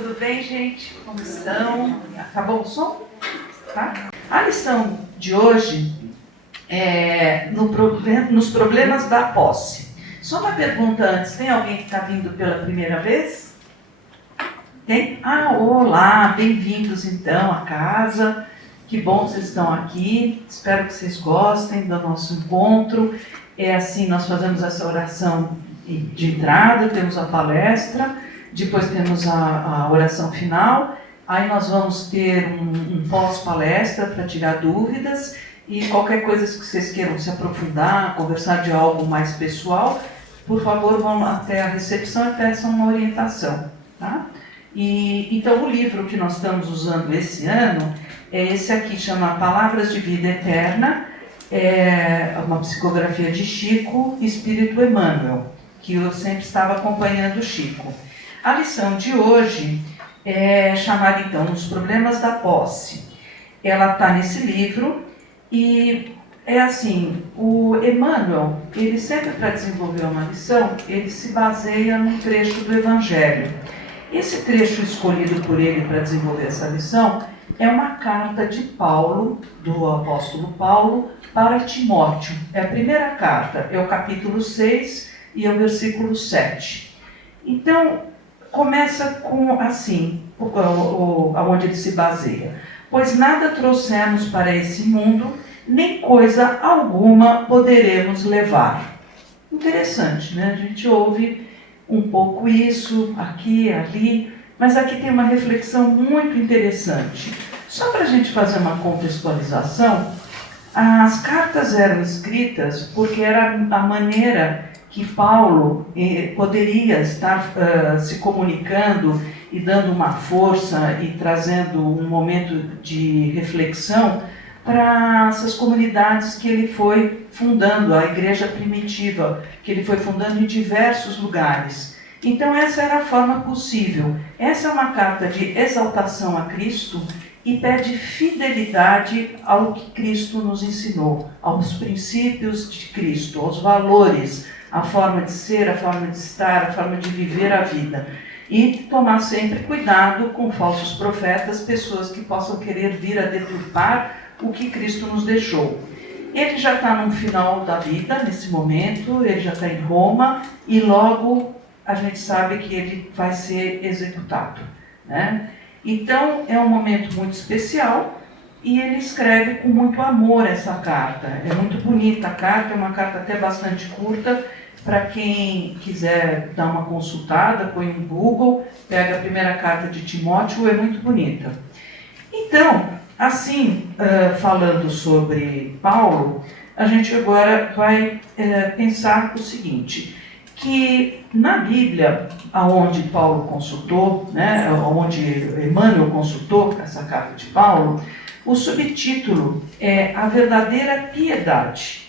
tudo bem, gente? Como estão? Acabou o som? Tá? A lição de hoje é nos problemas da posse. Só uma pergunta antes, tem alguém que está vindo pela primeira vez? Tem? Olá, bem-vindos então à casa. Que bom que vocês estão aqui. Espero que vocês gostem do nosso encontro. É assim, nós fazemos essa oração de entrada, temos a palestra, depois temos a oração final, aí nós vamos ter um pós-palestra para tirar dúvidas e qualquer coisa que vocês queiram se aprofundar, conversar de algo mais pessoal, por favor, vão até a recepção e peçam uma orientação. Tá? Então, o livro que nós estamos usando esse ano é esse aqui, chama Palavras de Vida Eterna, é uma psicografia de Chico, Espírito Emmanuel, que eu sempre estava acompanhando o Chico. A lição de hoje é chamada, então, Os Problemas da Posse. Ela está nesse livro e é assim, o Emmanuel, ele sempre para desenvolver uma lição, ele se baseia num trecho do Evangelho. Esse trecho escolhido por ele para desenvolver essa lição é uma carta de Paulo, do apóstolo Paulo, para Timóteo. É a primeira carta, é o capítulo 6 e é o versículo 7. Então, começa com assim, onde ele se baseia. Pois nada trouxemos para esse mundo, nem coisa alguma poderemos levar. Interessante, né? A gente ouve um pouco isso, aqui, ali, mas aqui tem uma reflexão muito interessante. Só para a gente fazer uma contextualização, as cartas eram escritas porque era a maneira que Paulo poderia estar se comunicando e dando uma força e trazendo um momento de reflexão para essas comunidades que ele foi fundando, a igreja primitiva, que ele foi fundando em diversos lugares. Então essa era a forma possível. Essa é uma carta de exaltação a Cristo e pede fidelidade ao que Cristo nos ensinou, aos princípios de Cristo, aos valores, a forma de ser, a forma de estar, a forma de viver a vida. E tomar sempre cuidado com falsos profetas, pessoas que possam querer vir a deturpar o que Cristo nos deixou. Ele já está no final da vida, nesse momento, ele já está em Roma, e logo a gente sabe que ele vai ser executado, né? Então, é um momento muito especial, e ele escreve com muito amor essa carta. É muito bonita a carta, é uma carta até bastante curta. Para quem quiser dar uma consultada, põe no Google, pega a primeira carta de Timóteo, é muito bonita. Então, assim, falando sobre Paulo, a gente agora vai pensar o seguinte, que na Bíblia, aonde Paulo consultou, né, onde Emmanuel consultou essa carta de Paulo, o subtítulo é A Verdadeira Piedade.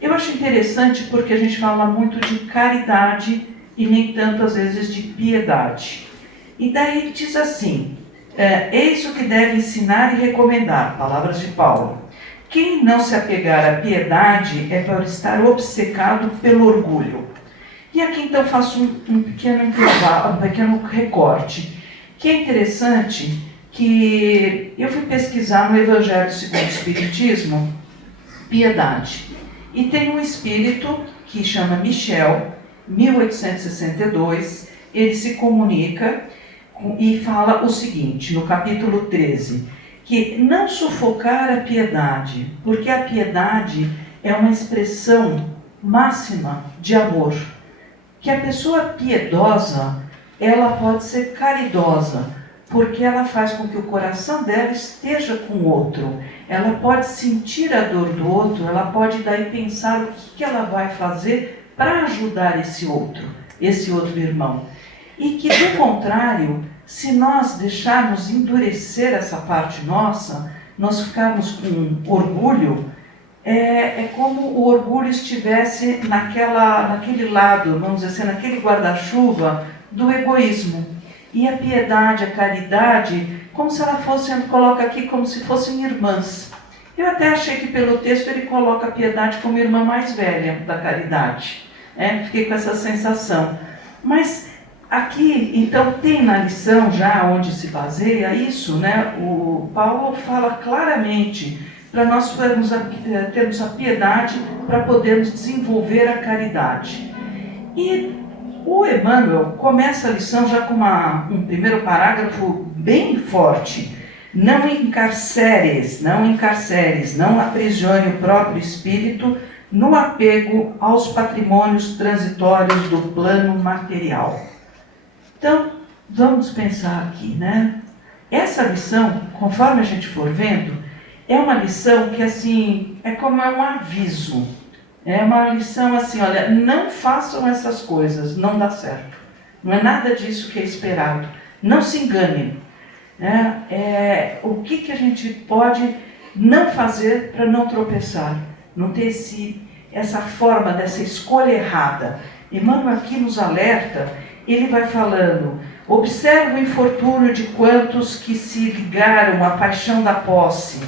Eu acho interessante porque a gente fala muito de caridade e nem tanto às vezes de piedade. E daí ele diz assim, eis o que deve ensinar e recomendar, palavras de Paulo. Quem não se apegar à piedade é para estar obcecado pelo orgulho. E aqui então faço um pequeno intervalo, um pequeno recorte, que é interessante que eu fui pesquisar no Evangelho segundo o Espiritismo, piedade. E tem um espírito que chama Michel, 1862, ele se comunica e fala o seguinte, no capítulo 13, que não sufocar a piedade, porque a piedade é uma expressão máxima de amor. Que a pessoa piedosa, ela pode ser caridosa, porque ela faz com que o coração dela esteja com o outro. Ela pode sentir a dor do outro, ela pode daí pensar o que ela vai fazer para ajudar esse outro irmão. E que, do contrário, se nós deixarmos endurecer essa parte nossa, nós ficarmos com orgulho, é como o orgulho estivesse naquele lado, vamos dizer assim, naquele guarda-chuva do egoísmo. E a piedade, a caridade, como se ela fosse, coloca aqui como se fossem irmãs. Eu até achei que pelo texto ele coloca a piedade como irmã mais velha da caridade. Fiquei com essa sensação. Mas aqui, então, tem na lição já onde se baseia isso, né? O Paulo fala claramente para nós termos a piedade para podermos desenvolver a caridade. E o Emmanuel começa a lição já com um primeiro parágrafo bem forte. Não encarceres, não aprisione o próprio espírito no apego aos patrimônios transitórios do plano material. Então, vamos pensar aqui, né? Essa lição, conforme a gente for vendo, é uma lição que, assim, é como um aviso. É uma lição assim, olha, não façam essas coisas, não dá certo. Não é nada disso que é esperado. Não se enganem. O que a gente pode não fazer para não tropeçar? Não ter essa forma dessa escolha errada. Emmanuel aqui nos alerta, ele vai falando, observa o infortúnio de quantos que se ligaram à paixão da posse.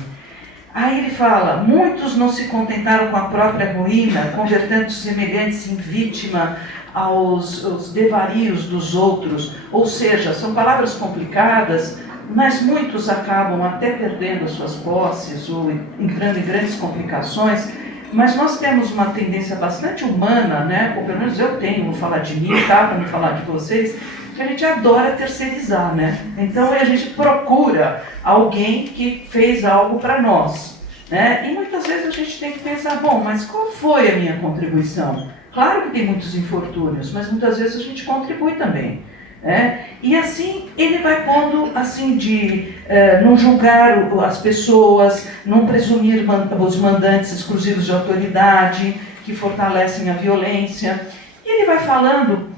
Aí ele fala, muitos não se contentaram com a própria ruína, convertendo os semelhantes em vítima aos devarios dos outros. Ou seja, são palavras complicadas, mas muitos acabam até perdendo as suas posses ou entrando em grandes complicações. Mas nós temos uma tendência bastante humana, né? Ou pelo menos eu tenho, vou falar de mim, tá? Para não falar de vocês, que a gente adora terceirizar, né? Então a gente procura alguém que fez algo para nós, né? E muitas vezes a gente tem que pensar, bom, mas qual foi a minha contribuição? Claro que tem muitos infortúnios, mas muitas vezes a gente contribui também. E assim ele vai pondo assim de não julgar as pessoas, não presumir os mandantes exclusivos de autoridade que fortalecem a violência. E ele vai falando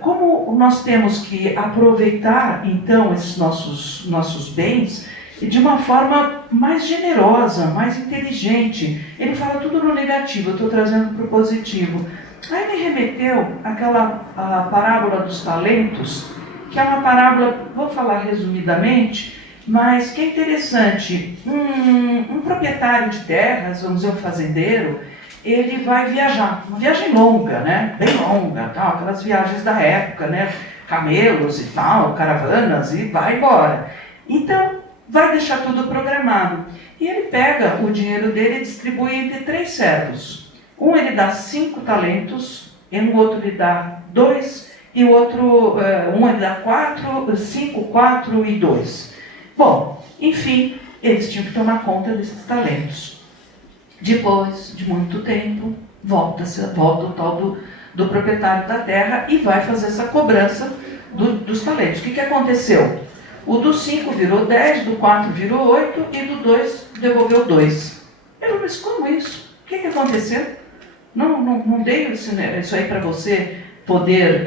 como nós temos que aproveitar então esses nossos bens de uma forma mais generosa, mais inteligente. Ele fala tudo no negativo, eu estou trazendo para o positivo. Aí me remeteu a parábola dos talentos, que é uma parábola, vou falar resumidamente, mas que é interessante. Um proprietário de terras, vamos dizer um fazendeiro, ele vai viajar, uma viagem longa, né? Bem longa, tal, aquelas viagens da época, né? Camelos e tal, caravanas, e vai embora. Então, vai deixar tudo programado. E ele pega o dinheiro dele e distribui entre 3 servos. Um ele dá 5 talentos, e um outro ele dá 2, e o outro, um ele dá 4, 5, 4 e 2. Bom, enfim, eles tinham que tomar conta desses talentos. Depois de muito tempo, volta o tal do proprietário da terra e vai fazer essa cobrança dos talentos. O que aconteceu? O do 5 virou 10, do 4 virou 8 e do 2 devolveu 2. Eu disse, como isso? O que aconteceu? Não dei isso aí para você poder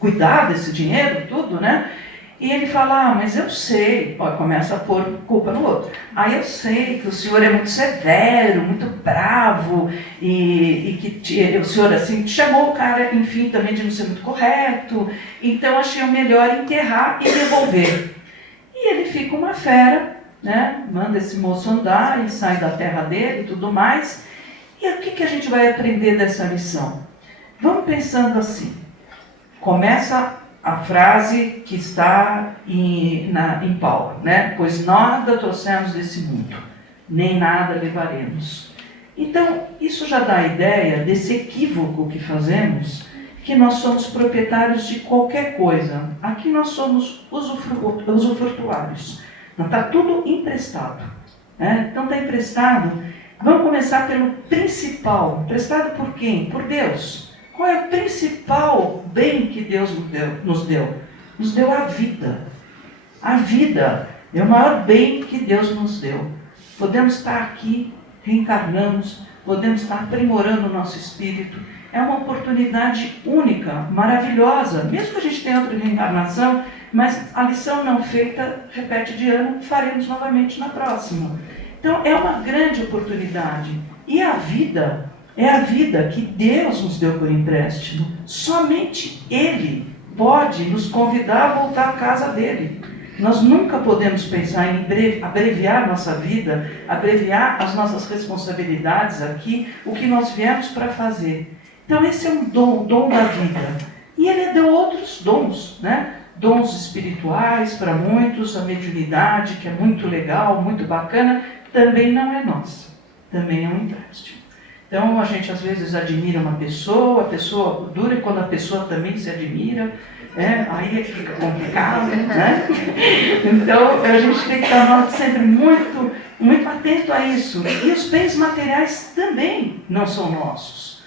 cuidar desse dinheiro, tudo, né? E ele fala, mas eu sei, começa a pôr culpa no outro. Eu sei que o senhor é muito severo, muito bravo, e que o senhor assim chamou o cara, enfim, também de não ser muito correto, então achei o melhor enterrar e devolver. E ele fica uma fera, né? Manda esse moço andar, ele sai da terra dele e tudo mais. E o que a gente vai aprender dessa lição? Vamos pensando assim, começa a frase que está em Paulo, né? Pois nada trouxemos desse mundo, nem nada levaremos. Então, isso já dá a ideia desse equívoco que fazemos, que nós somos proprietários de qualquer coisa. Aqui nós somos usufrutuários. Está tudo emprestado. Né? Então está emprestado. Vamos começar pelo principal. Emprestado por quem? Por Deus. Qual é o principal bem que Deus nos deu? Nos deu a vida. A vida é o maior bem que Deus nos deu. Podemos estar aqui, reencarnamos, podemos estar aprimorando o nosso espírito. É uma oportunidade única, maravilhosa. Mesmo que a gente tenha outra reencarnação, mas a lição não feita, repete de ano, faremos novamente na próxima. Então é uma grande oportunidade. E a vida é a vida que Deus nos deu por empréstimo. Somente Ele pode nos convidar a voltar à casa dele. Nós nunca podemos pensar em abreviar nossa vida, abreviar as nossas responsabilidades aqui, o que nós viemos para fazer. Então esse é um dom da vida. E ele deu outros dons, né? Dons espirituais para muitos, a mediunidade, que é muito legal, muito bacana, também não é nossa, também é um empréstimo. Então a gente às vezes admira uma pessoa, a pessoa dura e quando a pessoa também se admira, aí fica complicado, né? Então a gente tem que estar sempre muito, muito atento a isso. E os bens materiais também não são nossos.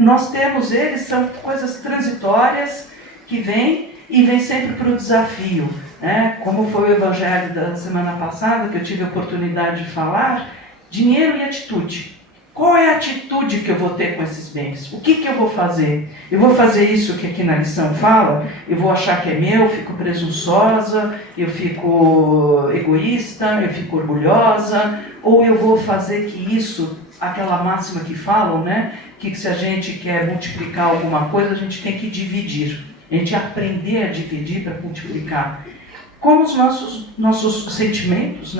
Nós temos eles, são coisas transitórias que vêm e vêm sempre para o desafio. Como foi o evangelho da semana passada, que eu tive a oportunidade de falar, dinheiro e atitude. Qual é a atitude que eu vou ter com esses bens? O que eu vou fazer? Eu vou fazer isso que aqui na lição fala? Eu vou achar que é meu, fico presunçosa, eu fico egoísta, eu fico orgulhosa? Ou eu vou fazer que isso, aquela máxima que falam, que se a gente quer multiplicar alguma coisa, a gente tem que dividir. A gente aprender a dividir para multiplicar. Como os nossos sentimentos,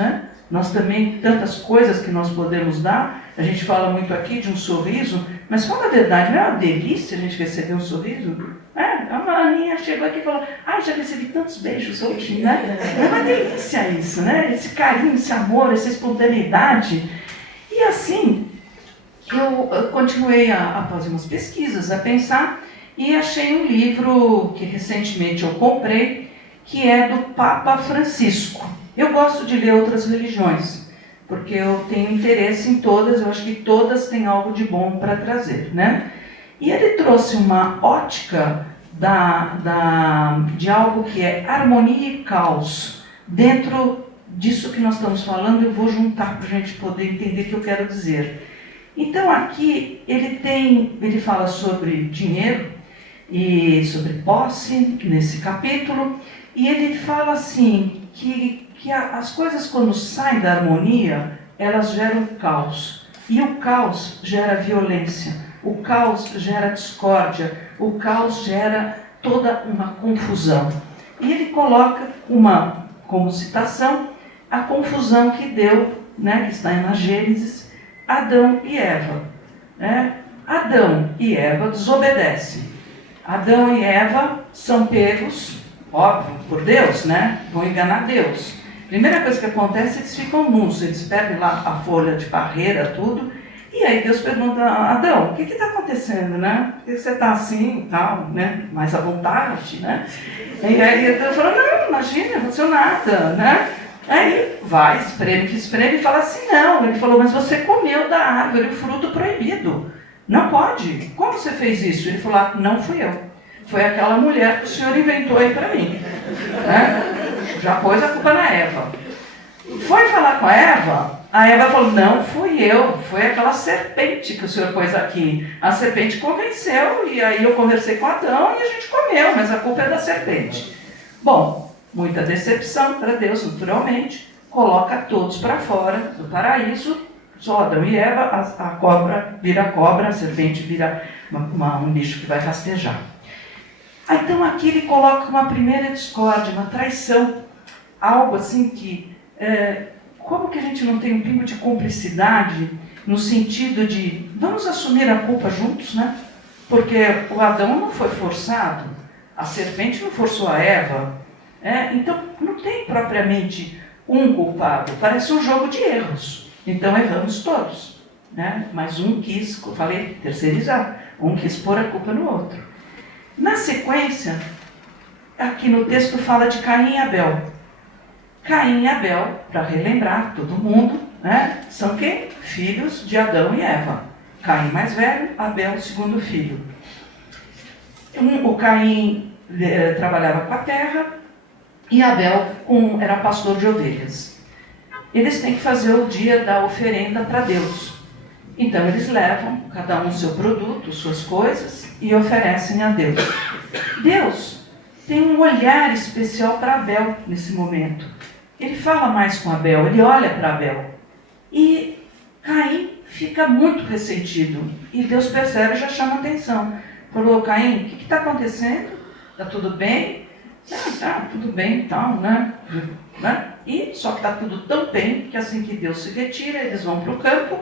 Nós também, tantas coisas que nós podemos dar. A gente fala muito aqui de um sorriso, mas fala a verdade, não é uma delícia a gente receber um sorriso? A Marinha chegou aqui e falou, já recebi tantos beijos hoje, É uma delícia isso, Esse carinho, esse amor, essa espontaneidade. E assim, eu continuei a fazer umas pesquisas, a pensar, e achei um livro que recentemente eu comprei, que é do Papa Francisco. Eu gosto de ler outras religiões, porque eu tenho interesse em todas, eu acho que todas têm algo de bom para trazer, E ele trouxe uma ótica de algo que é harmonia e caos. Dentro disso que nós estamos falando, eu vou juntar para a gente poder entender o que eu quero dizer. Então aqui ele fala sobre dinheiro e sobre posse, nesse capítulo, e ele fala assim, que as coisas quando saem da harmonia, elas geram caos. E o caos gera violência, o caos gera discórdia, o caos gera toda uma confusão. E ele coloca como citação, a confusão que deu, que está na Gênesis, Adão e Eva. Adão e Eva desobedecem. Adão e Eva são pegos, óbvio, por Deus, Vão enganar Deus. Primeira coisa que acontece, eles ficam nus, eles perdem lá a folha de parreira, tudo, e aí Deus pergunta, Adão, o que está acontecendo, Por que você está assim e tal, Mais à vontade, E aí Deus fala, não, imagina, não aconteceu nada, Aí vai, espreme e fala assim, não. Ele falou, mas você comeu da árvore, o fruto proibido. Não pode. Como você fez isso? Ele falou, não fui eu. Foi aquela mulher que o senhor inventou aí para mim. Já pôs a culpa na Eva. Foi falar com a Eva falou, não fui eu, foi aquela serpente que o senhor pôs aqui. A serpente convenceu, e aí eu conversei com Adão e a gente comeu, mas a culpa é da serpente. Bom, muita decepção para Deus, naturalmente, coloca todos para fora do paraíso, só Adão e Eva, a cobra vira cobra, a serpente vira um bicho que vai rastejar. Então aqui ele coloca uma primeira discórdia, uma traição, algo assim que, como que a gente não tem um pingo de cumplicidade, no sentido de, vamos assumir a culpa juntos, Porque o Adão não foi forçado, a serpente não forçou a Eva, então não tem propriamente um culpado, parece um jogo de erros, então erramos todos, Mas um quis, falei, terceirizar, um quis pôr a culpa no outro. Na sequência, aqui no texto fala de Caim e Abel. Caim e Abel, para relembrar todo mundo, são quem? Filhos de Adão e Eva. Caim mais velho, Abel o segundo filho. O Caim trabalhava com a terra e Abel era pastor de ovelhas. Eles têm que fazer o dia da oferenda para Deus. Então eles levam, cada um seu produto, suas coisas, e oferecem a Deus. Deus tem um olhar especial para Abel nesse momento. Ele fala mais com Abel, ele olha para Abel. E Caim fica muito ressentido. E Deus percebe e já chama atenção. Falou, Caim, o que está acontecendo? Está tudo bem? Tá tudo bem e tal, E só que está tudo tão bem que assim que Deus se retira, eles vão para o campo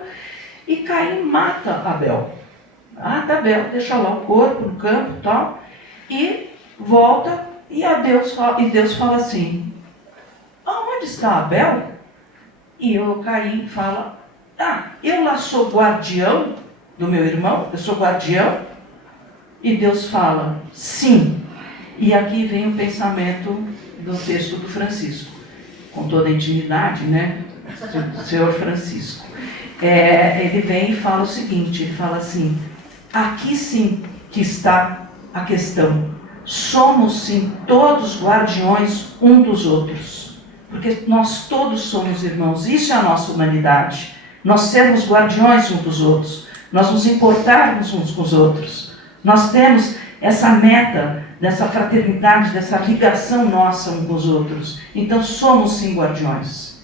e Caim mata Abel. Abel, deixa lá o corpo no campo e tal. e volta e Deus fala assim: aonde está Abel? E o Caim fala: eu lá sou guardião do meu irmão, eu sou guardião. E Deus fala: sim. E aqui vem o pensamento do texto do Francisco, com toda a intimidade, né? Do senhor Francisco. Ele vem e fala o seguinte, ele fala assim: aqui sim que está a questão. Somos sim todos guardiões um dos outros. Porque nós todos somos irmãos, isso é a nossa humanidade. Nós sermos guardiões uns dos outros, nós nos importarmos uns com os outros. Nós temos essa meta dessa fraternidade, dessa ligação nossa uns com os outros. Então somos sim guardiões.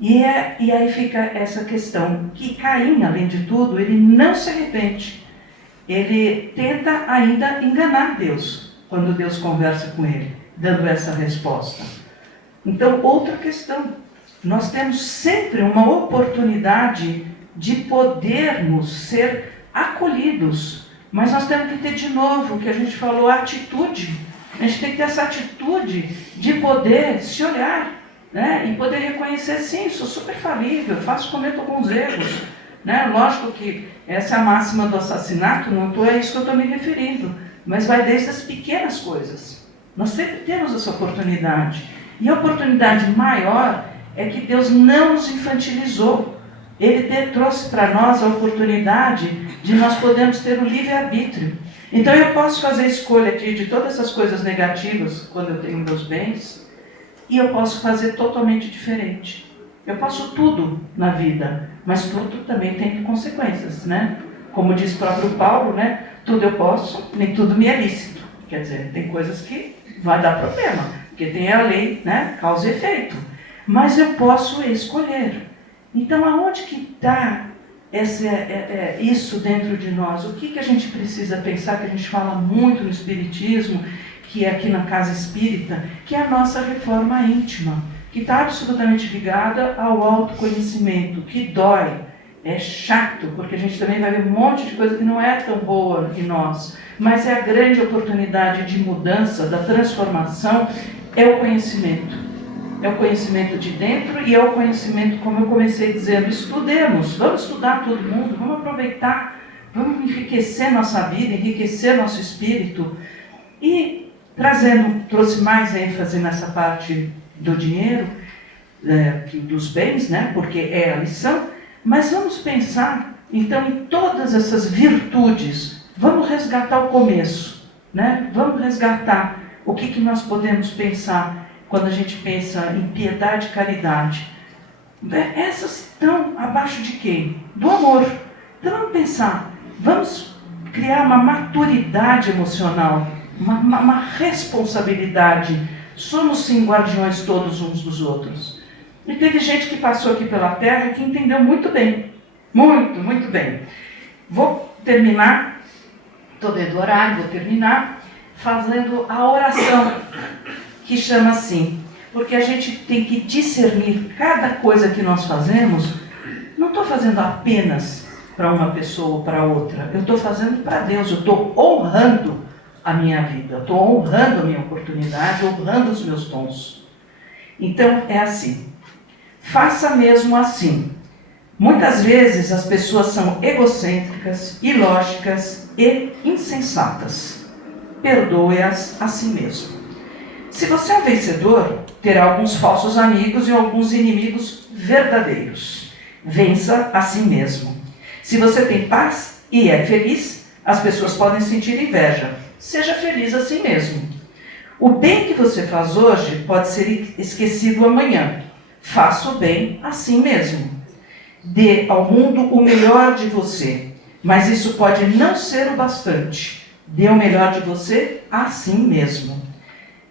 E aí fica essa questão, que Caim, além de tudo, ele não se arrepende. Ele tenta ainda enganar Deus, quando Deus conversa com ele, dando essa resposta. Então, outra questão, nós temos sempre uma oportunidade de podermos ser acolhidos, mas nós temos que ter de novo, o que a gente falou, a atitude. A gente tem que ter essa atitude de poder se olhar, né? E poder reconhecer, sim, sou super falível, cometo alguns erros. Né? Lógico que essa é a máxima do assassinato, não é isso que eu estou me referindo, mas vai desde as pequenas coisas. Nós sempre temos essa oportunidade. E a oportunidade maior é que Deus não nos infantilizou. Ele trouxe para nós a oportunidade de nós podermos ter o livre-arbítrio. Então eu posso fazer escolha aqui de todas essas coisas negativas, quando eu tenho meus bens, e eu posso fazer totalmente diferente. Eu posso tudo na vida, mas tudo também tem consequências, né? Como diz o próprio Paulo, né? Tudo eu posso, nem tudo me é lícito. Quer dizer, tem coisas que vai dar problema, porque tem a lei, né? Causa e efeito. Mas eu posso escolher. Então, aonde que está isso dentro de nós? O que a gente precisa pensar, que a gente fala muito no Espiritismo, que é aqui na Casa Espírita, que é a nossa reforma íntima, que está absolutamente ligada ao autoconhecimento, que dói, é chato, porque a gente também vai ver um monte de coisa que não é tão boa em nós, mas é a grande oportunidade de mudança, da transformação, é o conhecimento. É o conhecimento de dentro e é o conhecimento, como eu comecei dizendo, estudemos, vamos estudar todo mundo, vamos aproveitar, vamos enriquecer nossa vida, enriquecer nosso espírito. E trouxe mais ênfase nessa parte do dinheiro, dos bens, né, porque é a lição, mas vamos pensar, então, em todas essas virtudes, vamos resgatar o começo, né? Vamos resgatar o que nós podemos pensar quando a gente pensa em piedade e caridade. Essas estão abaixo de quem? Do amor. Então vamos pensar, vamos criar uma maturidade emocional, uma responsabilidade. Somos sim guardiões todos uns dos outros. E teve gente que passou aqui pela Terra que entendeu muito bem. Muito, muito bem. Vou terminar, estou dentro do horário, vou terminar fazendo a oração, que chama assim, porque a gente tem que discernir cada coisa que nós fazemos. Não estou fazendo apenas para uma pessoa ou para outra, eu estou fazendo para Deus, eu estou honrando a minha vida, eu estou honrando a minha oportunidade, honrando os meus dons. Então é assim, faça mesmo assim. Muitas vezes as pessoas são egocêntricas, ilógicas e insensatas. Perdoe-as a si mesmo. Se você é um vencedor, terá alguns falsos amigos e alguns inimigos verdadeiros. Vença a si mesmo. Se você tem paz e é feliz, as pessoas podem sentir inveja. Seja feliz a si mesmo. O bem que você faz hoje pode ser esquecido amanhã. Faça o bem a si mesmo. Dê ao mundo o melhor de você, mas isso pode não ser o bastante. Dê o melhor de você a si mesmo.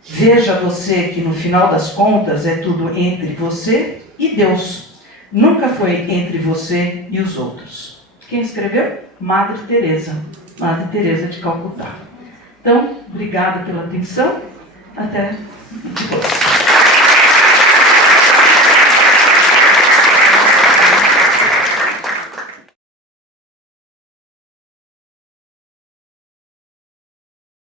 Veja você que no final das contas é tudo entre você e Deus. Nunca foi entre você e os outros. Quem escreveu? Madre Teresa de Calcutá. Então, obrigada pela atenção. Até depois.